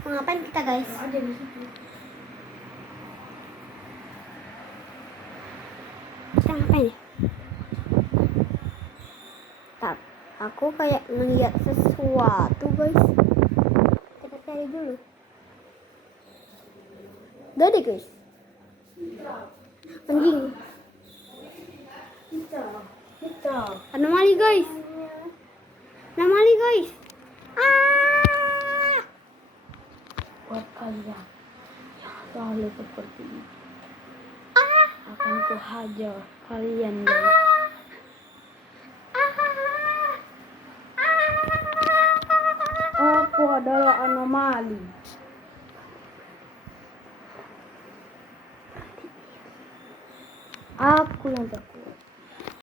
Mau ngapain kita guys? Ada di situ. Kita ngapain ya? Tak, aku kayak melihat sesuatu guys. Kita cari dulu. Udah deh guys. Anjing. Kita. Anomali guys. Anomali guys. Ah! Buat kalian yang selalu seperti ini, akan kuhajar kalian guys. Aku adalah anomali. Aku yang